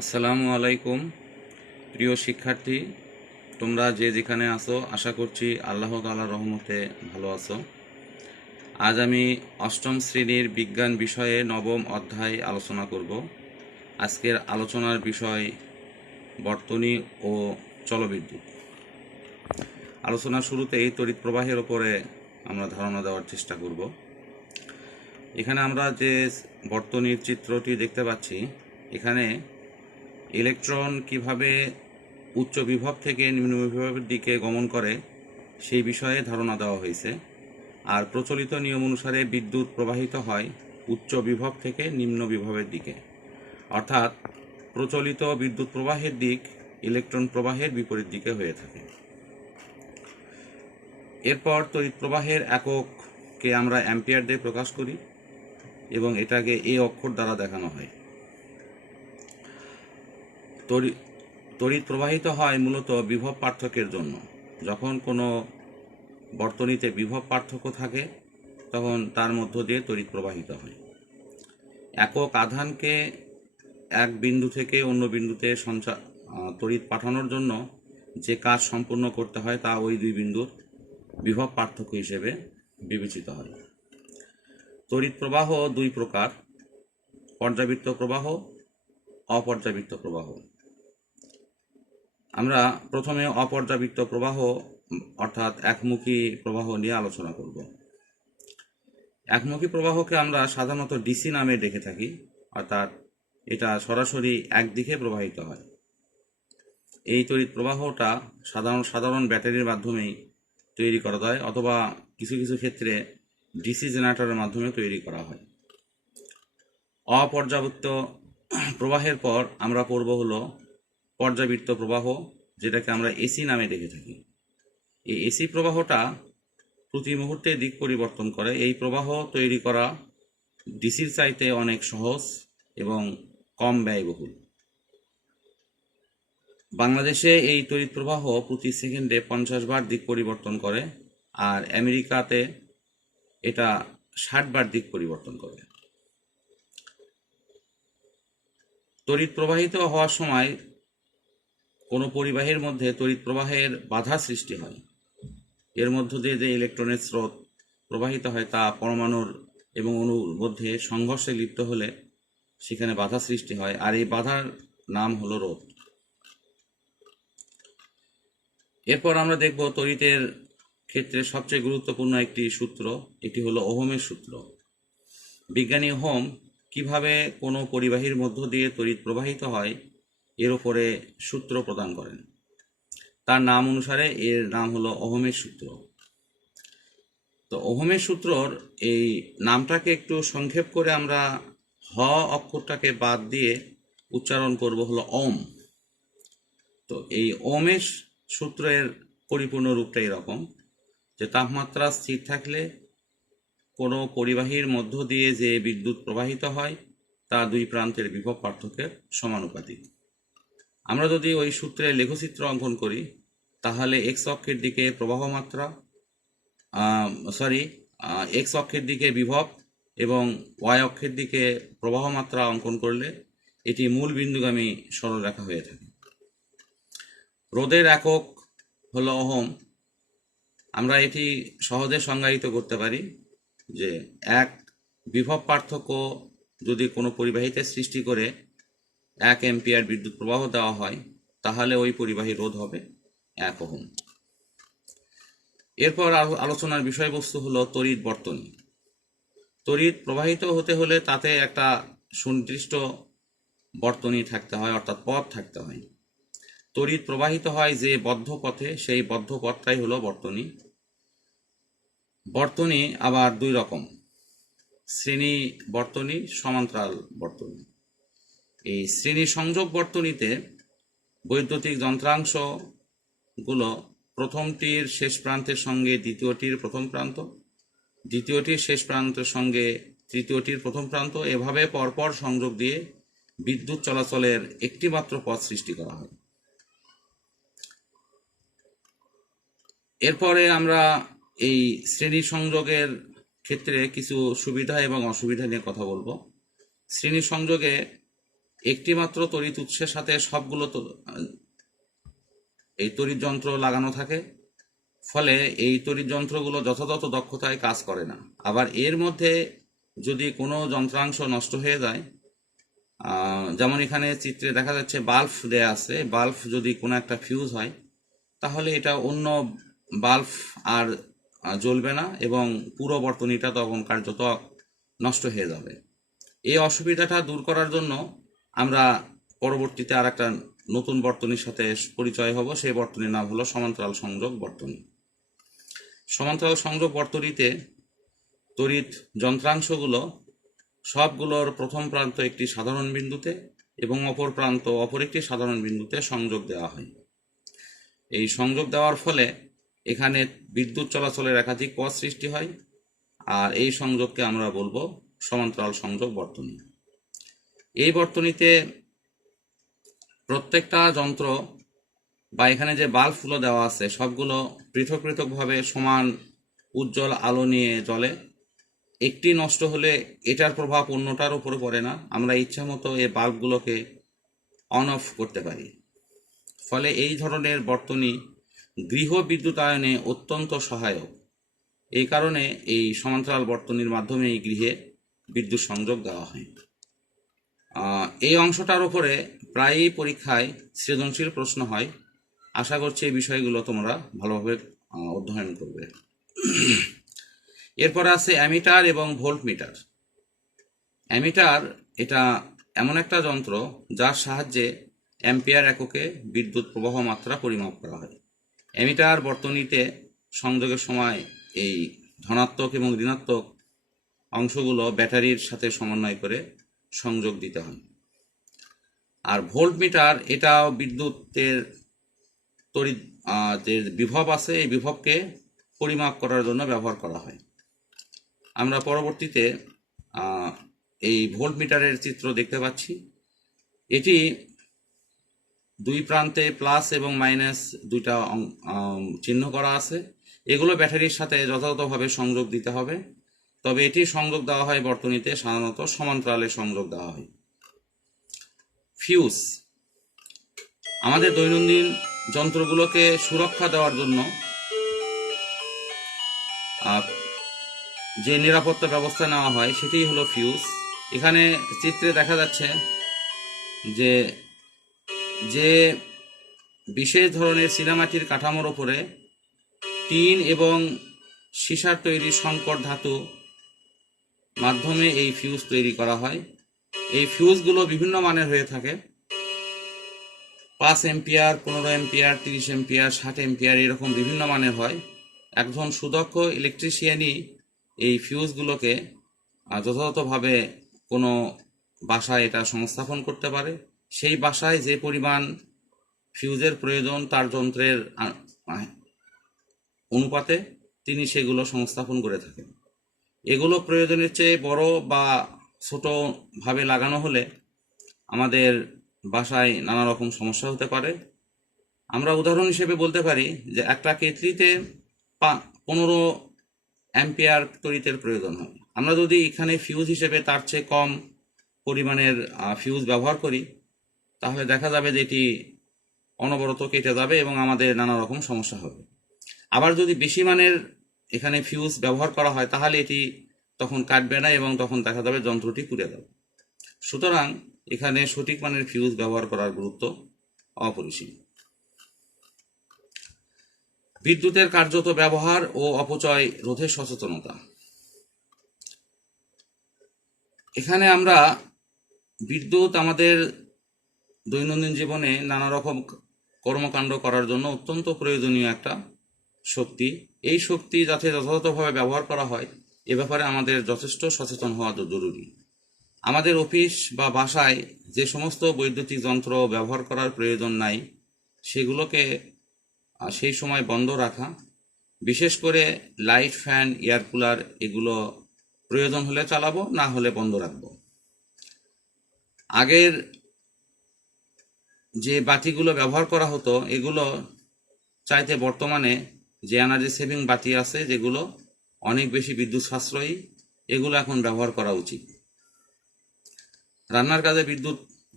আসসালামু আলাইকুম প্রিয় শিক্ষার্থী, তোমরা যে যেখানে আছো আশা করছি আল্লাহ তাআলার রহমতে ভালো আছো। আজ আমি অষ্টম শ্রেণীর বিজ্ঞান বিষয়ে নবম অধ্যায় আলোচনা করব। আজকের আলোচনার বিষয় বর্তনী ও জলবিদ্যুৎ। আলোচনার শুরুতেই তড়িৎ প্রবাহের ওপরে আমরা ধারণা দেওয়ার চেষ্টা করব। এখানে আমরা যে বর্তনীর চিত্রটি দেখতে পাচ্ছি, এখানে ইলেকট্রন কিভাবে উচ্চ বিভব থেকে নিম্ন বিভবের দিকে গমন করে সেই বিষয়ে ধারণা দেওয়া হয়েছে। আর প্রচলিত নিয়ম অনুসারে বিদ্যুৎ প্রবাহিত হয় উচ্চ বিভব থেকে নিম্ন বিভবের দিকে, অর্থাৎ প্রচলিত বিদ্যুৎ প্রবাহের দিক ইলেকট্রন প্রবাহের বিপরীত দিকে হয়ে থাকে। এরপর তড়িৎ প্রবাহের এককে আমরা অ্যাম্পিয়ার দিয়ে প্রকাশ করি এবং এটাকে এ অক্ষর দ্বারা দেখানো হয়। তড়িৎ প্রবাহিত হয় মূলত বিভব পার্থক্যের জন্য। যখন কোনো বর্তনীতে বিভব পার্থক্য থাকে তখন তার মধ্য দিয়ে তড়িৎ প্রবাহিত হয়। একক আধানকে এক বিন্দু থেকে অন্য বিন্দুতে তড়িৎ পাঠানোর জন্য যে কাজ সম্পূর্ণ করতে হয় তা ওই দুই বিন্দুর বিভব পার্থক্য হিসেবে বিবেচিত হয়। তড়িৎ প্রবাহ দুই প্রকার: পর্যাবৃত্ত প্রবাহ, অপর্যাবৃত্ত প্রবাহ। আমরা প্রথমে অপর্যাবৃত্ত প্রবাহ অর্থাৎ একমুখী প্রবাহ নিয়ে আলোচনা করব। একমুখী প্রবাহকে আমরা সাধারণত ডিসি নামে ডেকে থাকি, অর্থাৎ এটা সরাসরি একদিকে প্রবাহিত হয়। এই তড়িৎ প্রবাহটা সাধারণ ব্যাটারির মাধ্যমেই তৈরি করা যায়, অথবা কিছু কিছু ক্ষেত্রে ডিসি জেনারেটরের মাধ্যমে তৈরি করা হয়। অপর্যাবৃত্ত প্রবাহের পর আমরা পড়ব হলো পর্যাবৃত্ত প্রবাহ, যেটাকে আমরা এসি নামে ডেকে থাকি। এই এসি প্রবাহটা প্রতি মুহূর্তে দিক পরিবর্তন করে। এই প্রবাহ তৈরি করা ডিসির চাইতে অনেক সহজ এবং কম ব্যয়বহুল। বাংলাদেশে এই তড়িৎ প্রবাহ প্রতি সেকেন্ডে 50 বার দিক পরিবর্তন করে, আর আমেরিকাতে এটা 60 বার দিক পরিবর্তন করে। তড়িৎ প্রবাহিত হওয়ার সময় কোনো পরিবাহীর মধ্যে তড়িৎ প্রবাহের বাধা সৃষ্টি হয়। এর মধ্য দিয়ে যে ইলেকট্রনের স্রোত প্রবাহিত হয় তা পরমাণুর এবং অণুর মধ্যে সংঘর্ষে লিপ্ত হলে সেখানে বাধা সৃষ্টি হয়, আর এই বাধার নাম হলো রোধ। এরপর আমরা দেখব তড়িতের ক্ষেত্রে সবচেয়ে গুরুত্বপূর্ণ একটি সূত্র, এটি হলো ওহমের সূত্র। বিজ্ঞানী ওহম কিভাবে কোনো পরিবাহীর মধ্য দিয়ে তড়িৎ প্রবাহিত হয় এর উপরে সূত্র প্রদান করেন। তার নাম অনুসারে এর নাম হলো ওহমের সূত্র। তো ওহমের সূত্রর এই নামটাকে একটু সংক্ষেপ করে আমরা হ অক্ষরটাকে বাদ দিয়ে উচ্চারণ করব হলো ওম। তো এই ওহমের সূত্রের পরিপূর্ণ রূপটা এরকম যে তাপমাত্রা স্থির থাকলে কোনো পরিবাহীর মধ্য দিয়ে যে বিদ্যুৎ প্রবাহিত হয় তা দুই প্রান্তের বিভব পার্থক্যের সমানুপাতিক। আমরা যদি ওই সূত্রের লেখচিত্র অঙ্কন করি তাহলে এক্স অক্ষের দিকে প্রবাহ মাত্রা এক্স অক্ষের দিকে বিভব এবং ওয়াই অক্ষের দিকে প্রবাহ মাত্রা অঙ্কন করলে এটি মূল বিন্দুগামী সরলরেখা হয়ে থাকে। রোধের একক হলো ওহম। আমরা এটি সহজে সংজ্ঞায়িত করতে পারি যে এক বিভব পার্থক্য যদি কোনো পরিবাহীতে সৃষ্টি করে 1 অ্যাম্পিয়ার বিদ্যুৎ প্রবাহ দেওয়া হয় তাহলে ওই পরিবাহী রোধ হবে 1 ওহম। এরপর আলোচনার বিষয়বস্তু হলো তড়িৎ বর্তনী। তড়িৎ প্রবাহিত হতে হলে তাতে একটা সুনির্দিষ্ট বর্তনী থাকতে হয়, অর্থাৎ পথ থাকতে হয়। তড়িৎ প্রবাহিত হয় যে বদ্ধ পথে, সেই বদ্ধ পথটাই হলো বর্তনী। বর্তনী আবার দুই রকম: শ্রেণী বর্তনী, সমান্তরাল বর্তনী। এই শ্রেণী সংযোগ বর্তনীতে বৈদ্যুতিক যন্ত্রাংশগুলো প্রথমটির শেষ প্রান্তের সঙ্গে দ্বিতীয়টির প্রথম প্রান্ত, দ্বিতীয়টির শেষ প্রান্তের সঙ্গে তৃতীয়টির প্রথম প্রান্ত, এভাবে পরপর সংযোগ দিয়ে বিদ্যুৎ চলাচলের একটি মাত্র পথ সৃষ্টি করা হয়। এরপরে আমরা এই শ্রেণী সংযোগের ক্ষেত্রে কিছু সুবিধা এবং অসুবিধা নিয়ে কথা বলবো। শ্রেণী সংযোগে একটি মাত্র তড়িৎ উৎসের সাথে সবগুলো এই তড়িৎ যন্ত্র লাগানো থাকে, ফলে এই তড়িৎ যন্ত্রগুলো যথাযথ দক্ষতায় কাজ করে না। আবার এর মধ্যে যদি কোনো যন্ত্রাংশ নষ্ট হয়ে যায়, যেমন এখানে চিত্রে দেখা যাচ্ছে বাল্ব দেয়া আছে, বাল্ব যদি কোনো একটা ফিউজ হয় তাহলে এটা অন্য বাল্ব আর জ্বলবে না এবং পুরো বর্তনীটা তখন কার্যত নষ্ট হয়ে যাবে। এই অসুবিধাটা দূর করার জন্য আমরা পরবর্তীতে আর একটা নতুন বর্তনীর সাথে পরিচয় হব। সেই বর্তনীর নাম হলো সমান্তরাল সংযোগ বর্তনী। সমান্তরাল সংযোগ বর্তনীতে তড়িৎ যন্ত্রাংশগুলো সবগুলোর প্রথম প্রান্ত একটি সাধারণ বিন্দুতে এবং অপর প্রান্ত অপর একটি সাধারণ বিন্দুতে সংযোগ দেওয়া হয়। এই সংযোগ দেওয়ার ফলে এখানে বিদ্যুৎ চলাচলের একাধিক পথ সৃষ্টি হয়, আর এই সংযোগকে আমরা বলবো সমান্তরাল সংযোগ বর্তনী। এই বর্তনীতে প্রত্যেকটা যন্ত্র বা এখানে যে বাল্বগুলো দেওয়া আছে সবগুলো পৃথক পৃথকভাবে সমান উজ্জ্বল আলো নিয়ে জ্বলে। একটি নষ্ট হলে এটার প্রভাব অন্যটার উপরে পড়ে না, আমরা ইচ্ছা মতো এই বাল্বগুলোকে অন অফ করতে পারি। ফলে এই ধরনের বর্তনী গৃহ বিদ্যুতায়নে অত্যন্ত সহায়ক। এই কারণে এই সমান্তরাল বর্তনীর মাধ্যমে এই গৃহে বিদ্যুৎ সংযোগ দেওয়া হয়। এই অংশটার উপরে প্রায়ই পরীক্ষায় সৃজনশীল প্রশ্ন হয়। আশা করছি এই বিষয়গুলো তোমরা ভালোভাবে অধ্যয়ন করবে। এরপরে আছে অ্যামিটার এবং ভোল্টমিটার। অ্যামিটার এটা এমন একটা যন্ত্র যার সাহায্যে অ্যাম্পিয়ার এককে বিদ্যুৎ প্রবাহ মাত্রা পরিমাপ করা হয়। অ্যামিটার বর্তনীতে সংযোগের সময় এই ধনাত্মক এবং ঋণাত্মক অংশগুলো ব্যাটারির সাথে সমন্বয় করে সংযোগ দিতে হয়। আর ভোল্টমিটার এটাও বিদ্যুতের তড়িৎ যে বিভব আছে এই বিভবকে পরিমাপ করার জন্য ব্যবহার করা হয়। আমরা পরবর্তীতে এই ভোল্টমিটারের চিত্র দেখতে পাচ্ছি। এটি দুই প্রান্তে প্লাস এবং মাইনাস দুইটা চিহ্ন করা আছে। এগুলো ব্যাটারির সাথে যথাযথভাবে সংযোগ দিতে হবে। তবে এটি সংযোগ দেওয়া হয় বর্তনীতে সাধারণত সমান্তরালে সংযোগ দেওয়া হয়। ফিউজ আমাদের দৈনন্দিন যন্ত্রগুলোকে সুরক্ষা দেওয়ার জন্য যে নিরাপত্তা ব্যবস্থা নেওয়া হয় সেটি হলো ফিউজ। এখানে চিত্রে দেখা যাচ্ছে যে যে বিশেষ ধরনের চীনামাটির কাঠামোর ওপরে টিন এবং সীসার তৈরি সংকর ধাতু মাধ্যমে এই ফিউজ তৈরি করা হয়। এই ফিউজগুলো বিভিন্ন মানের হয়ে থাকে, 5 এম্পিয়ার, 15 এম্পিয়ার, 30 এম্পিয়ার, 60 এম্পিয়ার, এরকম বিভিন্ন মানের হয়। একজন সুদক্ষ ইলেকট্রিশিয়ানই এই ফিউজগুলোকে যথাযথভাবে কোনো বাসায় এটা সংস্থাপন করতে পারে। সেই বাসায় যে পরিমাণ ফিউজের প্রয়োজন তার যন্ত্রের অনুপাতে তিনি সেগুলো সংস্থাপন করে থাকেন। এগুলো প্রয়োজনের চেয়ে বড় বা ছোটোভাবে লাগানো হলে আমাদের বাসায় নানা রকম সমস্যা হতে পারে। আমরা উদাহরণ হিসেবে বলতে পারি যে একটা কেটলিতে 15 অ্যাম্পিয়ার তড়িতের প্রয়োজন হয়। আমরা যদি এখানে ফিউজ হিসেবে তার চেয়ে কম পরিমাণের ফিউজ ব্যবহার করি তাহলে দেখা যাবে যে এটি অনবরত কেটে যাবে এবং আমাদের নানা রকম সমস্যা হবে। আবার যদি বেশি মানের এখানে ফিউজ ব্যবহার করা হয় তাহলে এটি তখন কাটবে না এবং তখন দেখা যাবে যন্ত্রটি পুড়ে যাবে। সুতরাং এখানে সঠিক মানের ফিউজ ব্যবহার করার গুরুত্ব অপরিসীম। বিদ্যুতের কার্যত ব্যবহার ও অপচয় রোধে সচেতনতা। এখানে আমরা বিদ্যুৎ আমাদের দৈনন্দিন জীবনে নানা রকম কর্মকাণ্ড করার জন্য অত্যন্ত প্রয়োজনীয় একটা শক্তি। এই শক্তি যাতে যথাযথভাবে ব্যবহার করা হয় এ ব্যাপারে আমাদের যথেষ্ট সচেতন হওয়া জরুরি। আমাদের অফিস বা বাসায় যে সমস্ত বৈদ্যুতিক যন্ত্র ব্যবহার করার প্রয়োজন নাই সেগুলোকে সেই সময় বন্ধ রাখা, বিশেষ করে লাইট, ফ্যান, এয়ার কুলার এগুলো প্রয়োজন হলে চালাবো, না হলে বন্ধ রাখবো। আগের যে বাতিগুলো ব্যবহার করা হতো এগুলো চাইতে বর্তমানে যে এনার্জি সেভিং বাতি আছে যেগুলো অনেক বেশি বিদ্যুৎ সাশ্রয়ী, এগুলো এখন ব্যবহার করা উচিত। রান্নার কাজে বিদ্যুৎ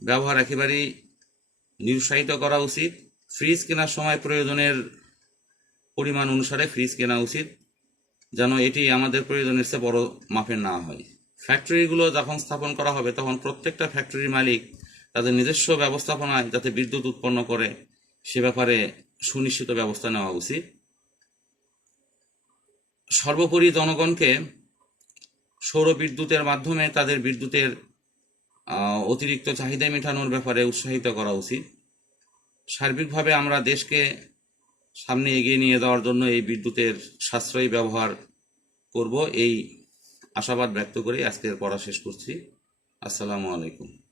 ব্যবহার একেবারেই নিরুৎসাহিত করা উচিত। ফ্রিজ কেনার সময় প্রয়োজনের পরিমাণ অনুসারে ফ্রিজ কেনা উচিত, যেন এটি আমাদের প্রয়োজনের চেয়ে বড় মাপের না হয়। ফ্যাক্টরিগুলো যখন স্থাপন করা হবে তখন প্রত্যেকটা ফ্যাক্টরির মালিক তাদের নিজস্ব ব্যবস্থাপনায় যাতে বিদ্যুৎ উৎপন্ন করে সে ব্যাপারে সুনিশ্চিত ব্যবস্থা নেওয়া উচিত। সর্বোপরি জনগণকে সৌর বিদ্যুতের মাধ্যমে তাদের বিদ্যুতের অতিরিক্ত চাহিদা মেটানোর ব্যাপারে উৎসাহিত করা উচিত। সার্বিকভাবে আমরা দেশকে সামনে এগিয়ে নিয়ে যাওয়ার জন্য এই বিদ্যুতের সাশ্রয়ী ব্যবহার করব, এই আশাবাদ ব্যক্ত করে আজকের পড়া শেষ করছি। আসসালামু আলাইকুম।